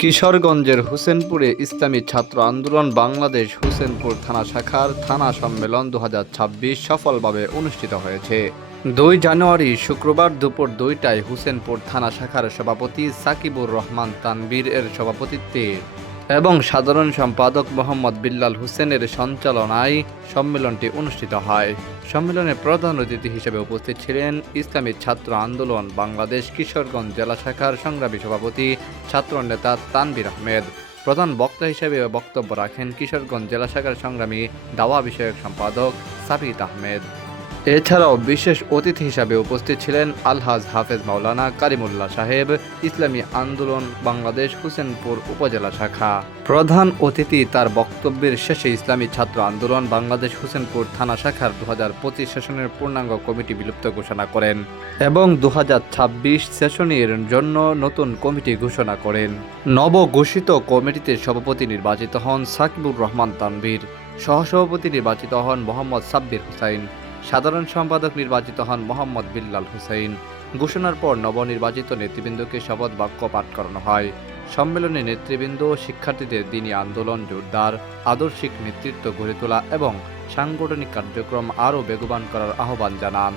কিশোরগঞ্জের হুসেনপুরে ইসলামী ছাত্র আন্দোলন বাংলাদেশ হুসেনপুর থানা শাখার থানা সম্মেলন দুহাজার ছাব্বিশ সফলভাবে অনুষ্ঠিত হয়েছে। দুই জানুয়ারি শুক্রবার দুপুর দুইটায় হুসেনপুর থানা শাখার সভাপতি সাকিবুর রহমান তানবীর এর সভাপতিত্বে এবং সাধারণ সম্পাদক মোহাম্মদ বিল্লাল হোসেনের সঞ্চালনায় সম্মেলনটি অনুষ্ঠিত হয়। সম্মেলনে প্রধান অতিথি হিসেবে উপস্থিত ছিলেন ইসলামী ছাত্র আন্দোলন, বাংলাদেশ কিশোরগঞ্জ জেলা শাখার সংগ্রামী সভাপতি ছাত্র নেতা তানবির আহমেদ। প্রধান বক্তা হিসেবে বক্তব্য রাখেন কিশোরগঞ্জ জেলা শাখার সংগ্রামী দাওয়া বিষয়ক সম্পাদক সাবিত আহমেদ। এছাড়াও বিশেষ অতিথি হিসাবে উপস্থিত ছিলেন আলহাজ হাফেজ মাওলানা কারিমুল্লাহ সাহেব, ইসলামী আন্দোলন, বাংলাদেশ হুসেনপুর উপজেলা শাখা। প্রধান অতিথি তার বক্তব্যের শেষে ইসলামী ছাত্র আন্দোলন, বাংলাদেশ হুসেনপুর থানা শাখার দু হাজার পঁচিশ সেশনের পূর্ণাঙ্গ কমিটি বিলুপ্ত ঘোষণা করেন এবং দু হাজার ছাব্বিশ সেশনের জন্য নতুন কমিটি ঘোষণা করেন। নবঘোষিত কমিটিতে সভাপতি নির্বাচিত হন সাকিবুর রহমান তানভীর, সহসভাপতি নির্বাচিত হন মোহাম্মদ সাব্বির হুসাইন। সাধারণ সম্পাদক নির্বাচিত হন মোহাম্মদ বিল্লাল হুসাইন। ঘোষণার পর নবনির্বাচিত নেতৃবৃন্দকে শপথ বাক্য পাঠ করানো হয়। সম্মেলনে নেতৃবৃন্দ ও শিক্ষার্থীদের দিনই আন্দোলন জোরদার, আদর্শিক নেতৃত্ব গড়ে তোলা এবং সাংগঠনিক কার্যক্রম আরও বেগবান করার আহ্বান জানান।